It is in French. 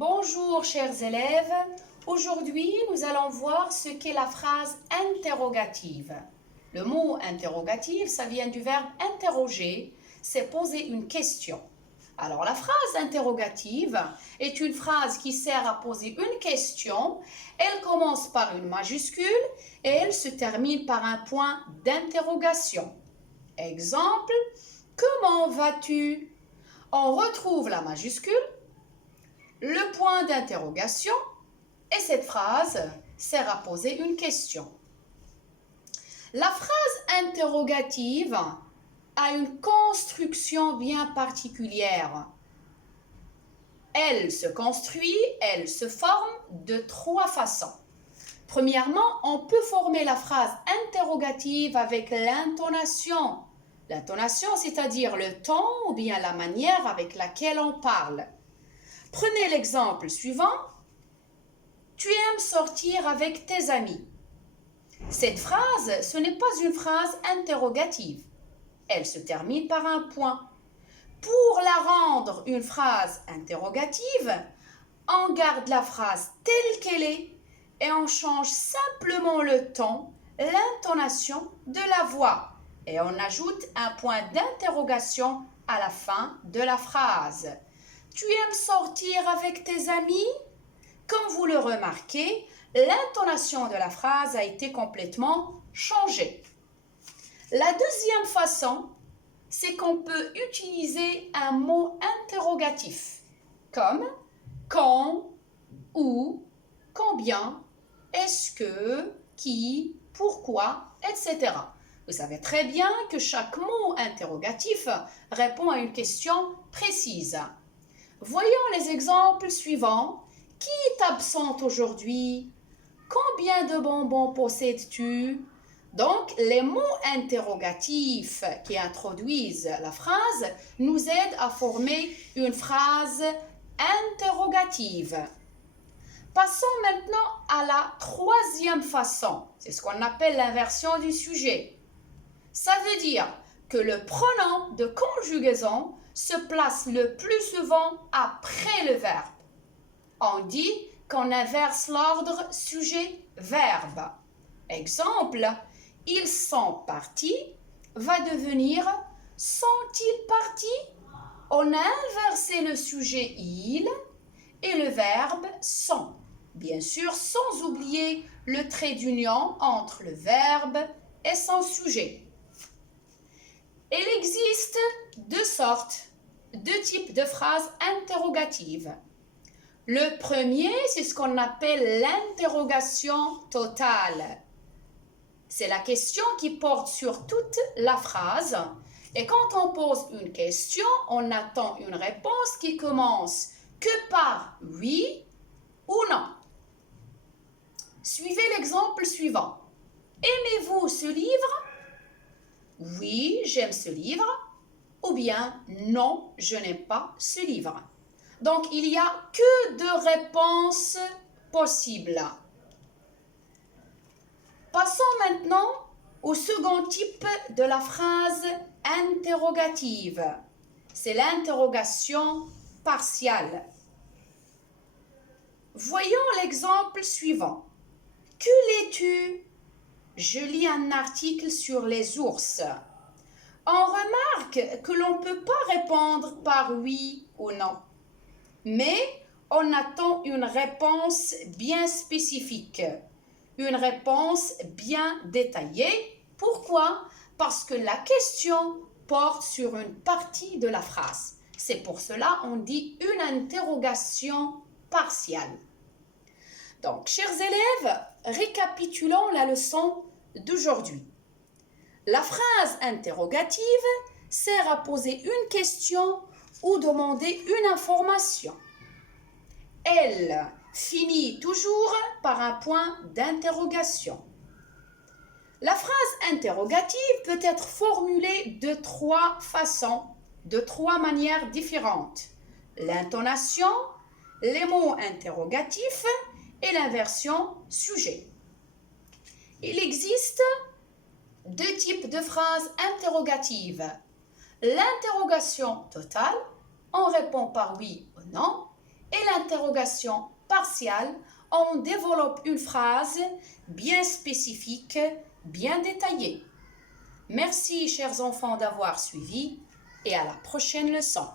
Bonjour chers élèves, aujourd'hui nous allons voir ce qu'est la phrase interrogative. Le mot interrogative, ça vient du verbe interroger, c'est poser une question. Alors la phrase interrogative est une phrase qui sert à poser une question, elle commence par une majuscule et elle se termine par un point d'interrogation. Exemple, comment vas-tu? On retrouve la majuscule, le point d'interrogation et cette phrase sert à poser une question. La phrase interrogative a une construction bien particulière. Elle se construit, elle se forme de trois façons. Premièrement, on peut former la phrase interrogative avec l'intonation. L'intonation, c'est-à-dire le ton ou bien la manière avec laquelle on parle. Prenez l'exemple suivant. Tu aimes sortir avec tes amis. Cette phrase, ce n'est pas une phrase interrogative. Elle se termine par un point. Pour la rendre une phrase interrogative, on garde la phrase telle qu'elle est et on change simplement le ton, l'intonation de la voix et on ajoute un point d'interrogation à la fin de la phrase. Tu aimes sortir avec tes amis? Comme vous le remarquez, l'intonation de la phrase a été complètement changée. La deuxième façon, c'est qu'on peut utiliser un mot interrogatif, comme quand, où, combien, est-ce que, qui, pourquoi, etc. Vous savez très bien que chaque mot interrogatif répond à une question précise. Voyons les exemples suivants. Qui est absente aujourd'hui? Combien de bonbons possèdes-tu? Donc, les mots interrogatifs qui introduisent la phrase nous aident à former une phrase interrogative. Passons maintenant à la troisième façon. C'est ce qu'on appelle l'inversion du sujet. Ça veut dire que le pronom de conjugaison se place le plus souvent après le verbe. On dit qu'on inverse l'ordre sujet-verbe. Exemple, ils sont partis va devenir sont-ils partis? On a inversé le sujet il et le verbe sont. Bien sûr, sans oublier le trait d'union entre le verbe et son sujet. Il existe deux types de phrases interrogatives. Le premier, c'est ce qu'on appelle l'interrogation totale. C'est la question qui porte sur toute la phrase. Et quand on pose une question, on attend une réponse qui commence que par oui ou non. Suivez l'exemple suivant. Aimez-vous ce livre? Oui, j'aime ce livre. Ou bien non, je n'aime pas ce livre. Donc, il n'y a que deux réponses possibles. Passons maintenant au second type de la phrase interrogative. C'est l'interrogation partiale. Voyons l'exemple suivant. Que lis-tu? Je lis un article sur les ours. On remarque que l'on ne peut pas répondre par oui ou non. Mais on attend une réponse bien spécifique, une réponse bien détaillée. Pourquoi? Parce que la question porte sur une partie de la phrase. C'est pour cela qu'on dit une interrogation partiale. Donc, chers élèves, récapitulons la leçon d'aujourd'hui. La phrase interrogative sert à poser une question ou demander une information. Elle finit toujours par un point d'interrogation. La phrase interrogative peut être formulée de trois façons, de trois manières différentes. L'intonation, les mots interrogatifs et l'inversion sujet. Il existe deux types de phrases interrogatives. L'interrogation totale, on répond par oui ou non, et l'interrogation partiale, on développe une phrase bien spécifique, bien détaillée. Merci, chers enfants, d'avoir suivi et à la prochaine leçon.